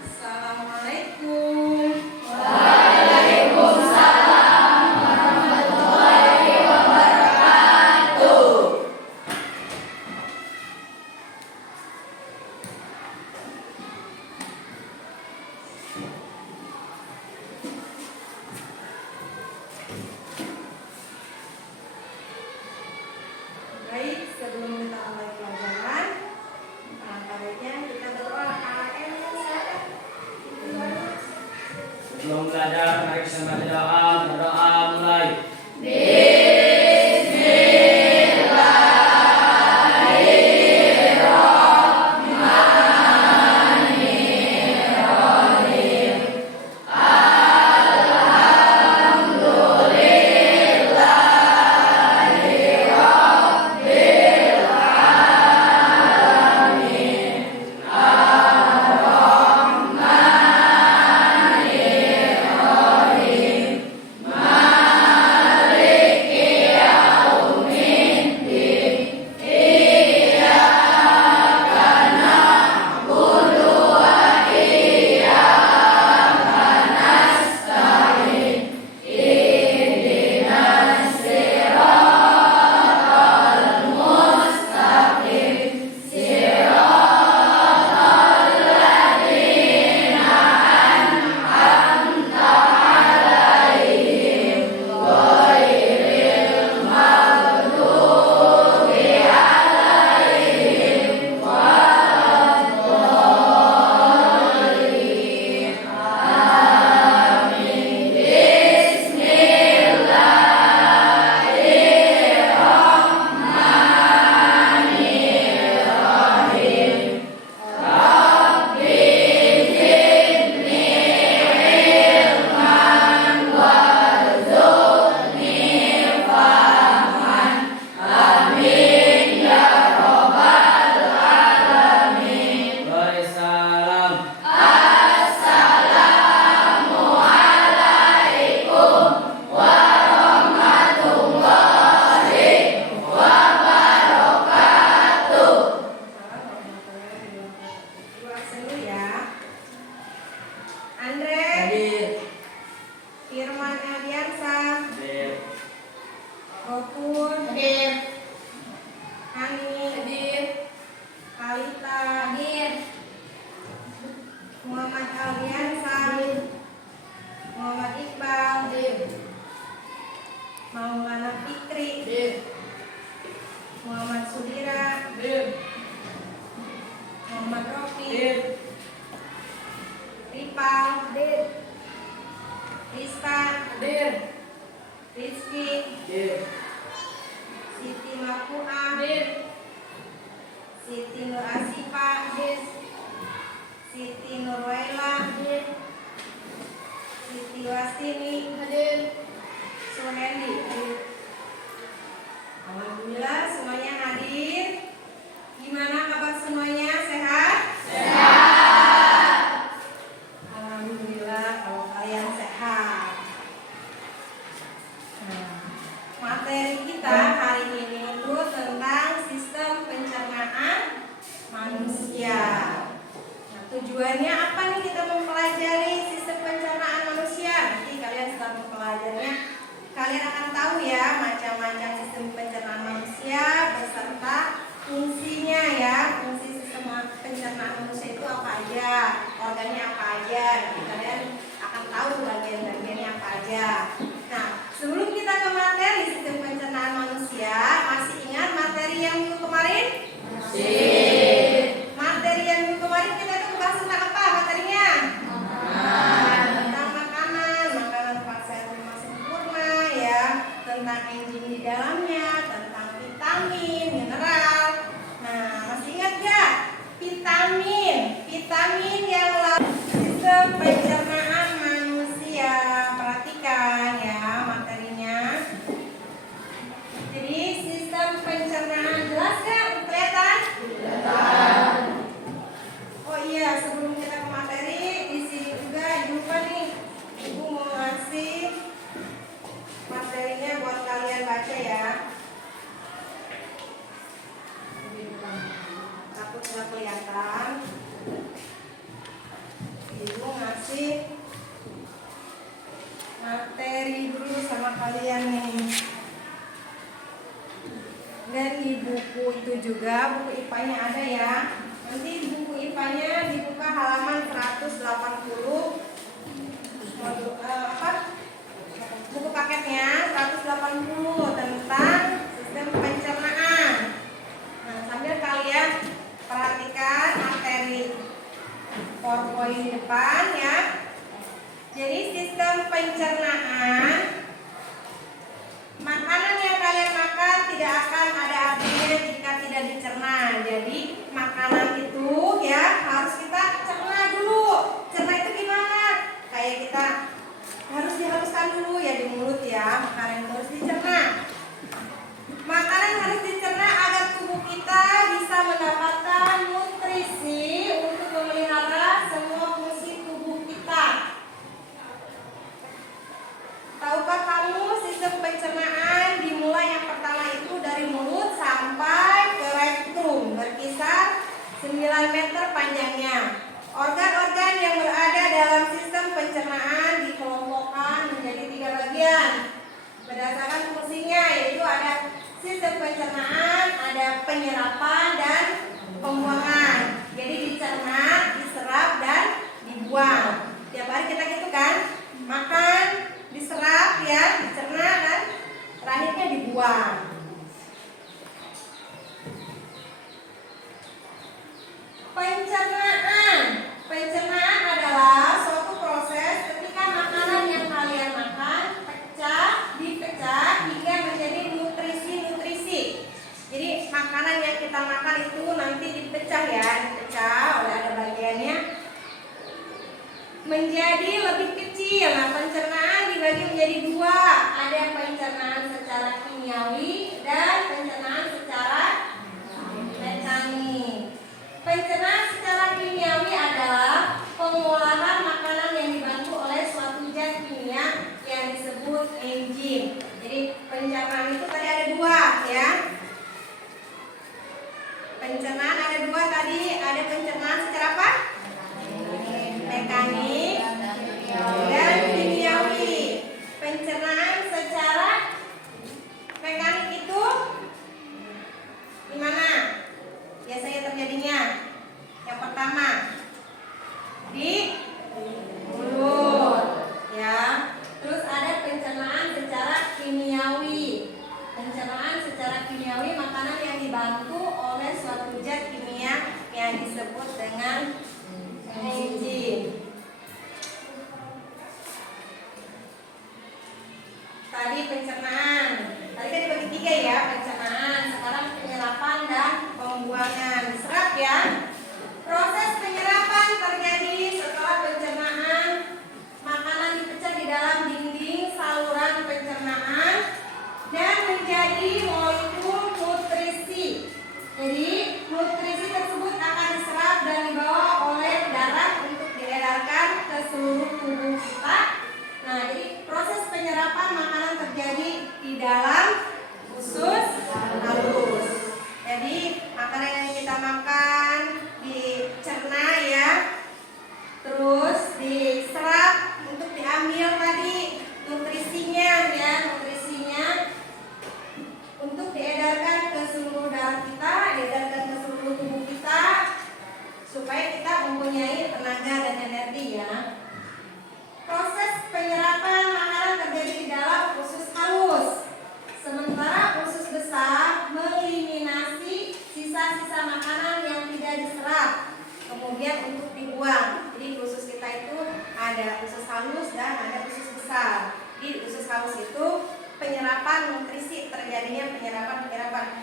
Assalamualaikum. Waalaikumsalam warahmatullahi wabarakatuh. Baik, sebelum kita mulai pelajaran, baiknya kita berdoa. KKN silakan. Sebelum belajar, mari kita berdoa. Berdoa mulai. Alhamdulillah semuanya hadir. Gimana kabar semuanya? Sehat? Alhamdulillah kalau kalian sehat. Materi kita hari ini itu tentang sistem pencernaan manusia. Nah, tujuannya apa nih kita mempelajari sistem pencernaan manusia? Nanti kalian setelah mempelajarinya, kalian akan tahu ya macam-macam sistem pencernaan manusia beserta fungsinya ya. Fungsi sistem pencernaan manusia itu apa aja, organnya apa aja. Nanti kalian akan tahu bagian-bagiannya apa aja. Nah, sebelum kita ke materi sistem pencernaan manusia, masih ingat materi yang minggu kemarin? Materi yang minggu kemarin kita itu bahas tentang apa materinya? Tentang makanan sehat rumah sempurna ya, tentang enzim di dalamnya, tentang vitamin, mineral. Nah, masih ingat gak? Vitamin yang sistem pencernaan manusia. Perhatikan ya materinya. Jadi sistem pencernaan jelas gak? Kelihatan? Oh iya, sebelum kita ke materi, di sini juga lupa nih, Ibu mau ngasih materinya buat kalian baca ya. Takut nggak kelihatan. kalian nih. Dan di buku itu juga, buku IPA-nya ada ya. Nanti buku IPA-nya dibuka halaman 180. Buku paketnya 180 tentang sistem pencernaan. Nah, sambil kalian perhatikan materi PowerPoint di depan ya. Jadi sistem pencernaan, makanan yang kalian makan tidak akan ada artinya jika tidak dicerna. Jadi makanan itu ya harus kita cerna dulu. Cerna itu gimana? Kayak kita harus dihaluskan dulu ya di mulut ya. Makanan itu harus dicerna. Makanan harus dicerna agar tubuh kita bisa mendapatkan nutrisi untuk memelihara semua fungsi tubuh kita. Tahukah kamu sistem pencernaan dimulai yang pertama itu dari mulut sampai ke rektum, berkisar 9 meter panjangnya. Organ-organ yang berada dalam sistem pencernaan dikelompokkan menjadi 3 bagian berdasarkan fungsinya, yaitu ada sistem pencernaan, ada penyerapan dan pembuangan. Jadi dicerna, diserap dan dibuang. Tiap hari kita gitu kan, makan, diserap ya, dicerna dan terakhirnya dibuang. Pencernaan adalah suatu proses ketika makanan yang kalian makan dipecah hingga menjadi nutrisi-nutrisi. Jadi makanan yang kita makan itu nanti dipecah oleh ada bagiannya menjadi lebih kecil. Nah, pencernaan dibagi menjadi 2. Ada pencernaan secara kimiawi dan pencernaan secara mekanik. Pencernaan secara kimiawi adalah pengolahan makanan yang dibantu oleh suatu zat kimia yang disebut enzim. Jadi pencernaan itu tadi ada 2 ya. Pencernaan ada 2 tadi, ada pencernaan secara apa? Mekanik dan kimiawi. Pencernaan secara mekanik itu gimana biasanya terjadinya? Yang pertama di mulut ya. Terus ada pencernaan secara kimiawi. Pencernaan secara kimiawi makanan yang dibantu oleh suatu zat kimia yang disebut dengan enzim. Tadi pencernaan, tadi kan dibagi 3 ya, pencernaan. Sekarang penyerapan dan pembuangan. Diserap ya. Proses penyerapan terjadi setelah pencernaan. Makanan dipecah di dalam dinding saluran pencernaan dan menjadi molekul nutrisi. Jadi nutrisi tersebut akan diserap dan dibawa oleh darah untuk diedarkan ke seluruh tubuh kita. Nah, jadi proses penyerapan makanan terjadi di dalam usus halus. Jadi makanan yang kita makan dicerna ya, terus diserap untuk diambil tadi nutrisinya ya, untuk diedarkan ke seluruh darah kita, diedarkan ke seluruh tubuh kita supaya kita mempunyai tenaga dan energi ya. Proses penyerapan makanan terjadi di dalam usus halus. Sementara usus besar mengeliminasi sisa-sisa makanan yang tidak diserap, kemudian untuk dibuang. Jadi usus kita itu ada usus halus dan ada usus besar. Di usus halus itu penyerapan nutrisi, terjadinya penyerapan.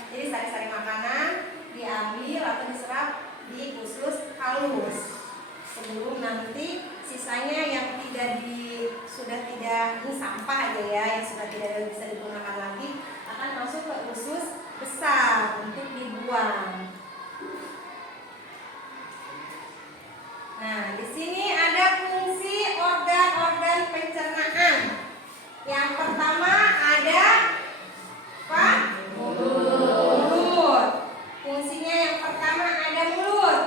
Jadi sari-sari makanan diambil atau diserap di usus halus. Sebelum nanti sisanya yang sudah tidak ini sampah aja ya, yang sudah tidak bisa digunakan lagi akan masuk ke usus besar untuk dibuang. Nah, di sini ada fungsi organ-organ pencernaan. Yang pertama ada apa? Mulut. Fungsinya yang pertama ada mulut.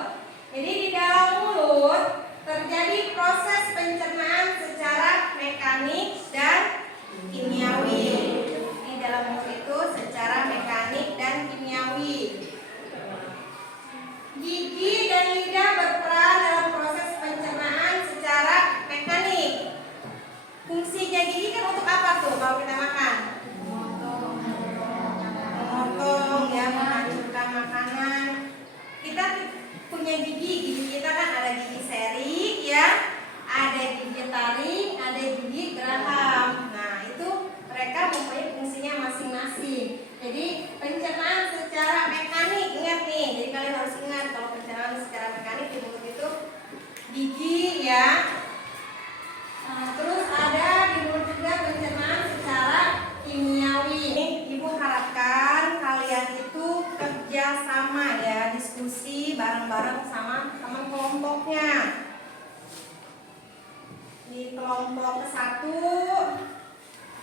Jadi di dalam mulut terjadi proses pencernaan secara mekanik dan kimiawi. kelompok ke-1.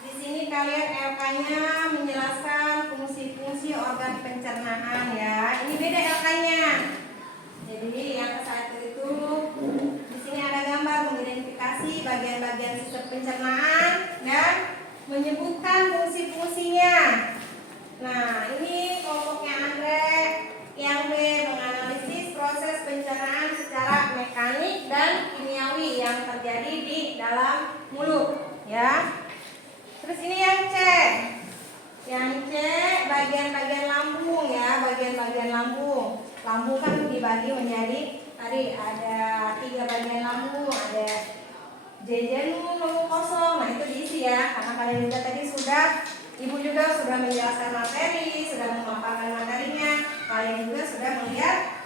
Di sini kalian LK-nya menjelaskan fungsi-fungsi organ pencernaan ya. Ini beda LK-nya. Jadi yang ke-1 itu di sini ada gambar mengidentifikasi bagian-bagian sistem pencernaan dan menyebutkan fungsi-fungsinya. Nah, ini kelompoknya Andre. Yang B, menganalisis proses pencernaan secara mekanik dan kimiawi yang terjadi di dalam mulut, ya. Terus ini yang C. Yang C, bagian-bagian lambung ya, bagian-bagian lambung. Lambung kan dibagi menjadi tadi ada 3 bagian lambung, ada jejunum, lambung kosong. Nah, itu diisi ya, karena kalian juga tadi Ibu juga sudah menjelaskan materi, sudah memaparkan materinya. Kalian juga sudah melihat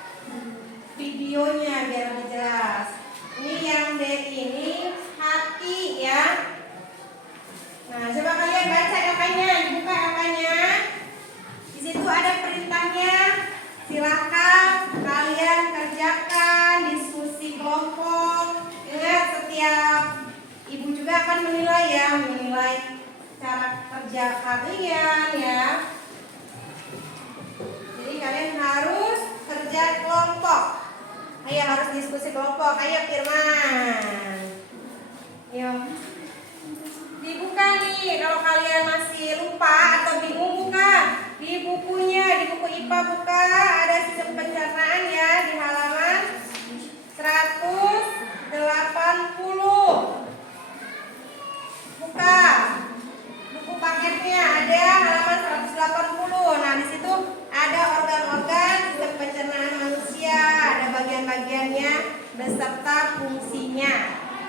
videonya biar lebih jelas. Ini yang D ini hati ya. Nah, coba kalian baca LK-nya, dibuka LK-nya. Di situ ada perintahnya. Silahkan kalian kerjakan diskusi kelompok. Ingat, setiap ibu juga akan menilai ya, menilai cara kerja kalian ya. Jadi kalian harus kerja kelompok. Ayo, harus diskusi kelompok. Ayo Firman. Ayo. Dibuka nih, kalau kalian masih lupa atau bingung buka di bukunya, di buku IPA buka, ada sistem pencernaan ya di halaman 180. Buka. Buku paketnya ada halaman 180. Nah, di situ ada organ-organ sistem pencernaan manusia, ada bagian-bagiannya beserta fungsinya.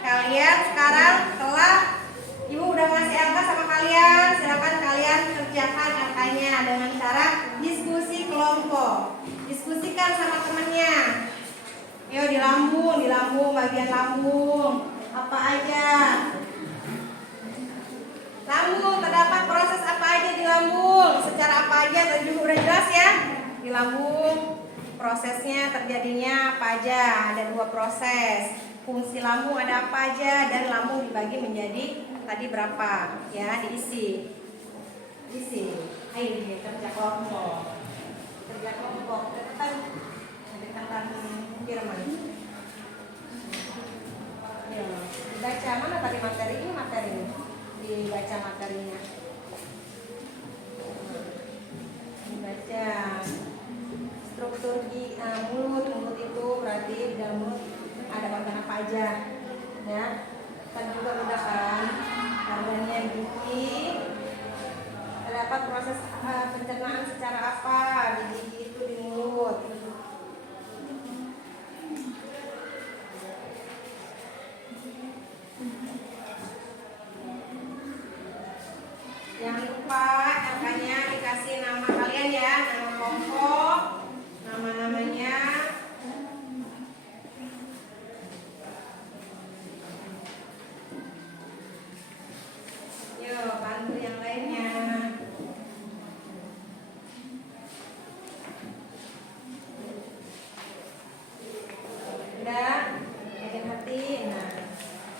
Kalian sekarang telah Ibu udah ngasih LK sama kalian, silakan kalian kerjakan LK-nya dengan cara diskusi kelompok. Diskusikan sama temennya. Ayo di lambung, bagian lambung. Apa aja? Lambung, terdapat proses apa aja di lambung? Secara apa aja tadi juga udah jelas ya. Di lambung prosesnya terjadinya apa aja? Ada 2 proses. Fungsi lambung ada apa aja dan lambung dibagi menjadi tadi berapa ya, diisi. Ayo kerja kelompok. Deketan Firman. Ya, dibaca mana tadi materi ini dibaca materinya. Dibaca struktur di mulut itu berarti di dalam mulut ada organ apa aja ya. Kan juga udah kan organnya gigi, terdapat proses pencernaan secara apa di gigi itu di mulut. Jangan lupa LK-nya dikasih nama kalian ya, nama kelompok, nama-namanya. Yuk, bantu yang lainnya. Udah, bagian hati. Nah,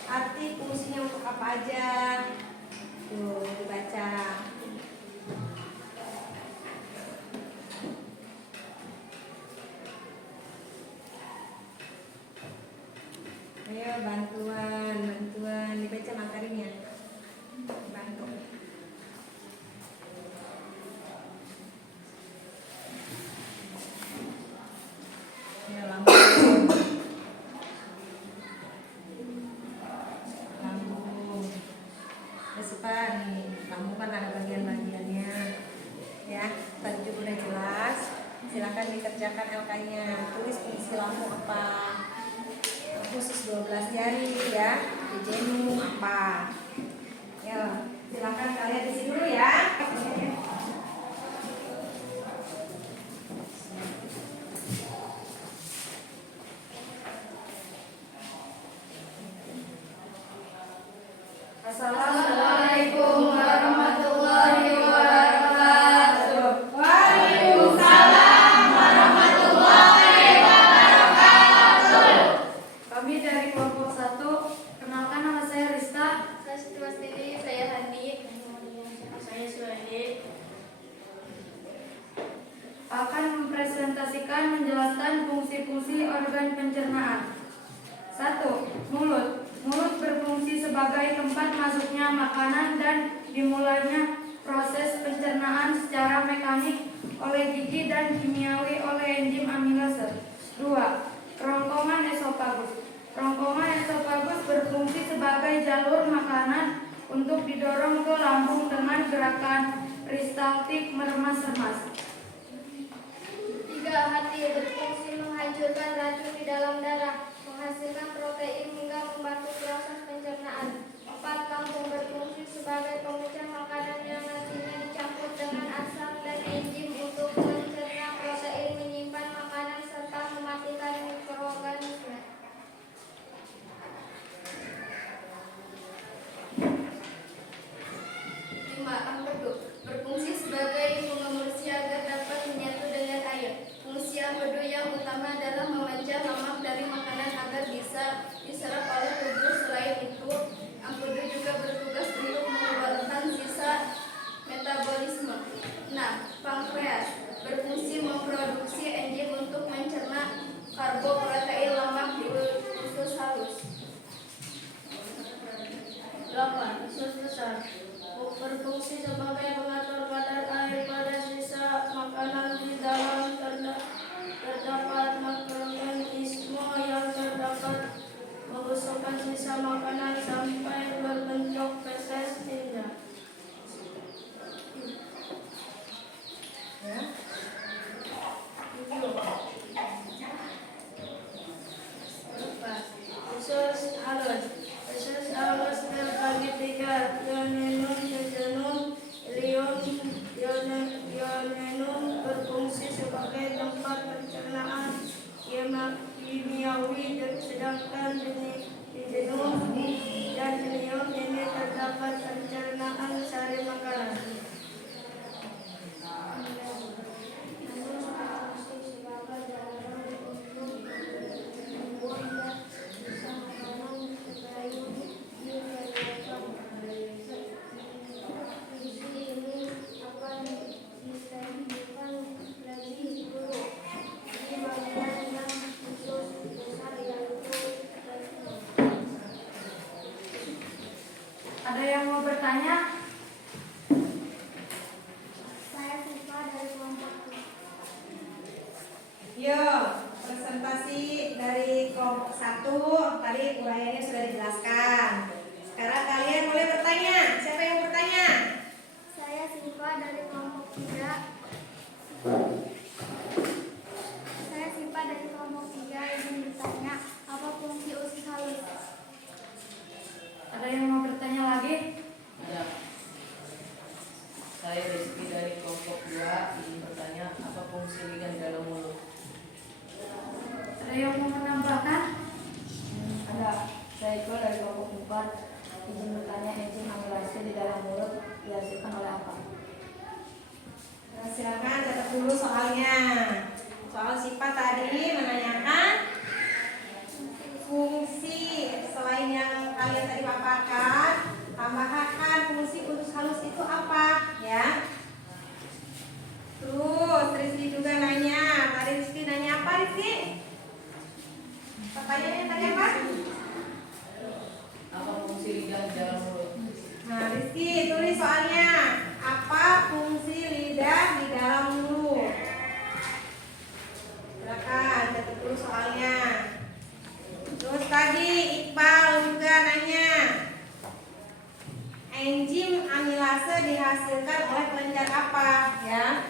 hati fungsinya untuk apa aja? Tuh, dibaca. Ayo bantuan dibaca materinya. Bantu. Ya, lambung. Pak, nih, lambung kan ada bagian-bagiannya. Ya, tadi juga udah jelas. Silakan dikerjakan LK-nya. Tulis fungsi lambung apa? Khusus 12 jari ya. Jejunum apa? Ya, silakan kalian isi dulu ya. Assalamualaikum warahmatullahi wabarakatuh. Waalaikumsalam warahmatullahi wabarakatuh. Kami dari kelompok 1, kenalkan nama saya Rizky. Siti, saya Handi. Saya Suhaili akan mempresentasikan menjelaskan fungsi-fungsi organ pencernaan. 1. Mulut. Mulut berfungsi sebagai tempat masuknya makanan dan dimulainya proses pencernaan secara mekanik oleh gigi dan kimiawi oleh enzim amilase. 2. Kerongkongan esofagus. Kerongkongan esofagus berfungsi sebagai jalur makanan untuk didorong ke lambung dengan gerakan peristaltik meremas-remas. 3. Hati berfungsi menghancurkan racun di dalam darah, menghasilkan protein hingga membantu proses pencernaan. 4. Lambung berfungsi sebagai pemecah makanan yang nantinya dicampur dengan asam dan enzim untuk mencerna protein, menyimpan makanan serta mematikan mikroorganisme. 5. Empedu berfungsi sebagai pengemulsi agar dapat menyatu dengan air. Fungsi empedu yang utama adalah memecah lemak dari makanan agar bisa diserap oleh tubuh. Selain itu, empedu juga bertugas untuk mengeluarkan sisa metabolisme. 6. Pankreas berfungsi memproduksi enzim untuk mencerna karbo, protein, lemak di usus halus. 8. Usus besar berfungsi sebagai pengatur kadar air pada sisa makanan. Di dalam terdapat mikroorganisme yang terdapat membusukkan sisa makanan sampai berbentuk feses tinja. Usus halus. Usus halus terbagi 3, duodenum, jejunum, duodenum berfungsi sebagai tempat pencernaan kimiawi, sedangkan jejunum dan ileum ini terdapat pencernaan sari makanan. Ada yang mau bertanya? Saya Siva dari kelompok Yo, presentasi dari kelompok 1 tadi uraiannya sudah dijelaskan. Sekarang kalian boleh bertanya. Siapa yang mau bertanya? Saya Siva dari kelompok 3. Saya Siva dari kelompok 3 ingin bertanya, apa fungsi usus halus? Ada yang mau bertanya lagi? Ada. Saya Rizky dari kelompok 2 ingin bertanya apa fungsi lidah di dalam mulut. Ada yang mau menambahkan? Ada. Saya Iko dari kelompok 4 izin bertanya enzim amilase di dalam mulut dihasilkan oleh apa? Nah, silakan catat dulu soalnya. Soal sifat tadi menanyakan fungsi selain yang kalian tadi paparkan, tambahkan fungsi usus halus itu apa, ya? Terus Rizky juga nanya. Tadi Rizky nanya apa, Rizky? Pertanyaannya tadi apa? Apa fungsi lidah di dalam mulut? Nah, Rizky tulis soalnya. Apa fungsi lidah di dalam mulut? Silakan catat dulu soalnya. Terus tadi Iqbal juga nanya, enzim amilase dihasilkan oleh kelenjar apa, ya?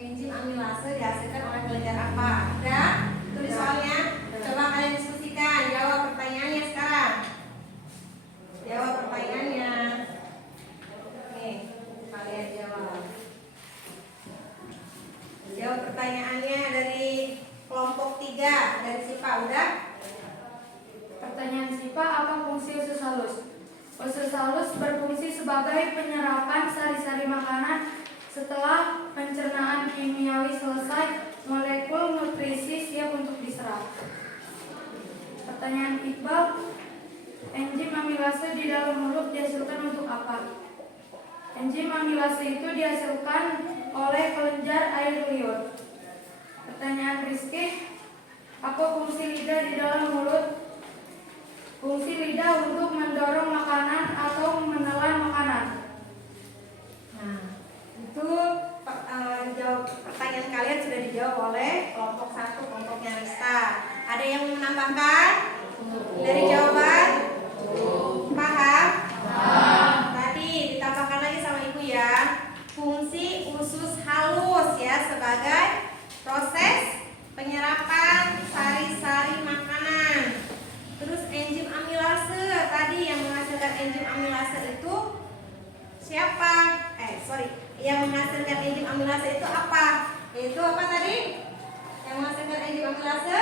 Enzim amilase dihasilkan oleh kelenjar apa? Ada? Tulis soalnya. Coba kalian diskusikan. Jawab pertanyaannya sekarang. Jawab pertanyaannya. Nih, kalian jawab. Jawab pertanyaannya dari kelompok 3 dari Sipa. Udah? Pertanyaan Sipa, apa fungsi usus halus? Usus halus berfungsi sebagai penyerapan sari-sari makanan. Setelah pencernaan kimiawi selesai, molekul nutrisi siap untuk diserap. Pertanyaan Iqbal, enzim amilase di dalam mulut dihasilkan untuk apa? Enzim amilase itu dihasilkan oleh kelenjar air liur. Pertanyaan Rizky, apa fungsi lidah di dalam mulut? Fungsi lidah untuk mendorong makanan atau menelan makanan. Nah, itu jawab pertanyaan kalian sudah dijawab oleh kelompok 1, kelompoknya Rista. Ada yang mau menambahkan dari jawaban? Paham? Tadi ditambahkan lagi sama ibu ya. Fungsi usus halus ya sebagai proses penyerapan sari-sari makanan. Terus enzim amilase tadi yang menghasilkan enzim amilase itu siapa? Yang menghasilkan enzim amilase itu apa? Itu apa tadi? Yang menghasilkan enzim amilase?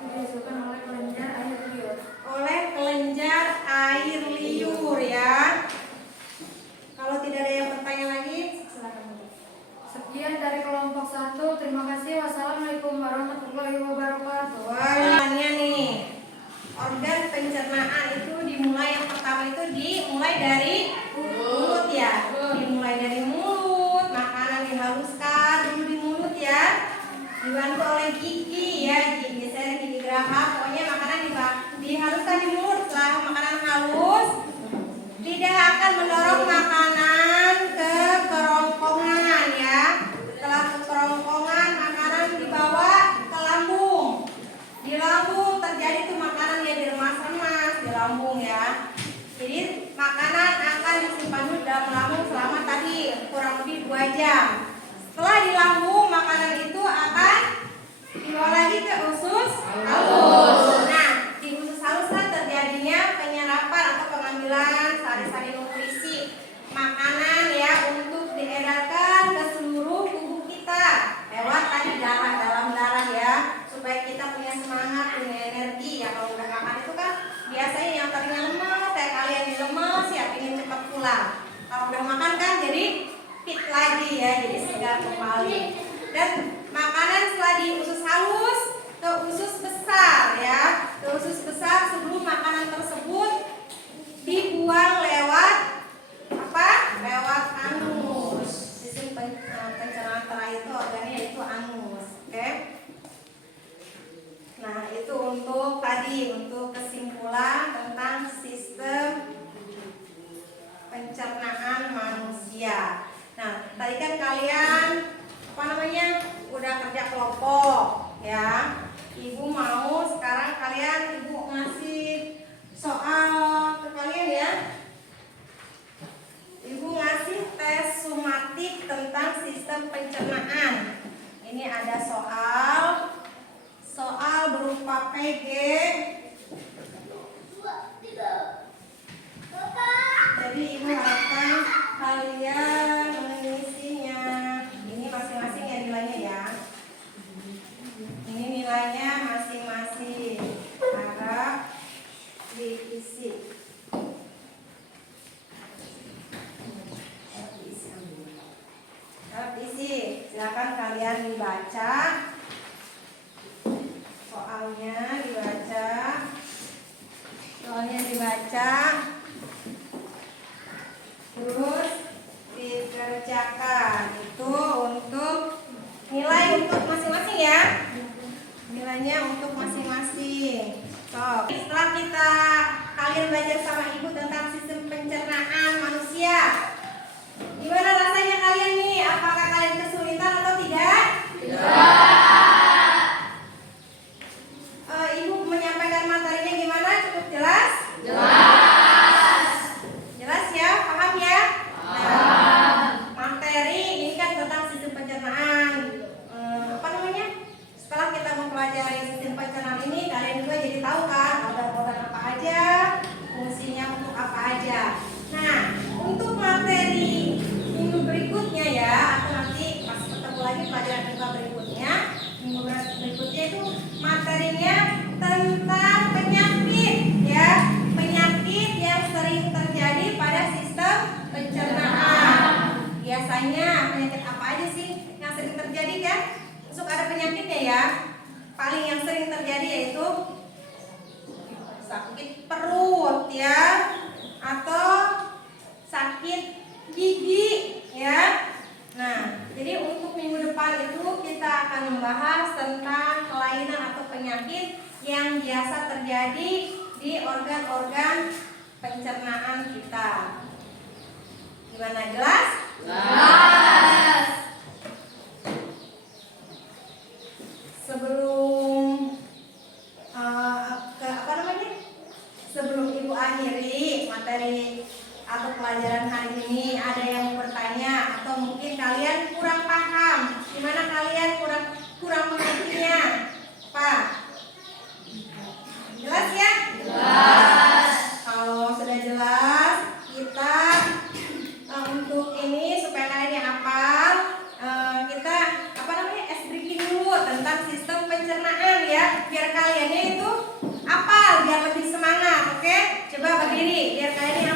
Dihasilkan oleh kelenjar air liur. Oleh kelenjar air liur ya. Kalau tidak ada yang bertanya lagi, silakan. Sekian dari kelompok 1. Terima kasih. Wassalamualaikum warahmatullahi wabarakatuh. Wah, nih. Organ pencernaan itu dimulai yang pertama itu dimulai dari mulut ya. Dimulai dari mulut, makanan dihaluskan dulu di mulut ya. Dibantu oleh gigi ya, gigi saya gigi geraham. Pokoknya makanan dihaluskan di mulut. Setelah makanan halus, lidah akan mendorong makanan ke kerongkongan ya. Setelah ke kerongkongan, makanan dibawa ke lambung. Di lambung terjadi tuh makanan ya diremas-remas di lambung ya. Jadi makanan akan disimpan dulu dalam lambung selama tadi kurang lebih 2 jam. Setelah di lambung, makanan itu akan dibawa lagi ke usus halus. Nah, di usus halus kan terjadinya penyerapan atau pengambilan sari-sari nutrisi makanan ya untuk diedarkan ke seluruh tubuh kita lewat tadi darah, dalam darah ya, supaya kita punya semangat, punya energi ya. Kalau udah makan itu kan biasanya yang tadinya lemas, kayak kalian yang lemas ya ingin cepat pulang. Kalau udah makan kan jadi fit lagi ya, jadi segar kembali. Dan makanan setelah di usus halus ke usus besar ya, ke usus besar sebelum makanan tersebut dibuang lewat apa? Lewat anus. Sistem pencernaan terakhir itu organnya yaitu anus. Oke? Nah, itu untuk tadi untuk kesimpulan tentang sistem pencernaan manusia. Nah, tadi kan kalian udah kerja kelompok ya. Ibu mau sekarang ibu ngasih soal ke kalian ya. Ibu ngasih tes sumatik tentang sistem pencernaan. Ini ada soal berupa PG. Jadi ibu harapkan kalian mengisinya. Ini masing-masing ya nilainya ya. Ini nilainya masing-masing. Harap diisi. Harap diisi. Silakan kalian dibaca. Soalnya dibaca. Terus dikerjakan. Itu untuk nilai untuk masing-masing ya. Nilainya untuk masing-masing. Setelah kalian belajar sama ibu tentang sistem pencernaan manusia, gimana rasanya kalian nih? Apakah kalian kesulitan atau tidak? Ibu menyampaikan materinya gimana? Cukup jelas? Jelas ya? Paham ya? Nah, materi ini kan tentang sistem pencernaan. Setelah kita mempelajari sistem pencernaan ini, kalian juga jadi tahu kan organ-organ apa aja, fungsinya untuk apa aja. Nah, untuk materi minggu berikutnya ya, atau nanti pas ketemu lagi pelajaran kita berikutnya, minggu berikutnya itu materinya tentang penyakit ya, penyakit yang sering terjadi pada sistem pencernaan. Biasanya penyakit apa aja sih yang sering terjadi kan? Masuk ada penyakitnya ya. Paling yang sering terjadi yaitu penyakit yang biasa terjadi di organ-organ pencernaan kita. Gimana, jelas? Jelas. Sebelum Ibu akhiri materi atau pelajaran hari ini, ada yang bertanya atau mungkin kalian kurang paham, gimana kalian kurang mengertinya, Pak? Jelas ya? Jelas. Kalau sudah jelas, kita untuk ini supaya kalian yang hafal, kita es briefing dulu tentang sistem pencernaan ya, biar kaliannya itu hafal, biar lebih semangat. Oke, coba berdiri biar kalian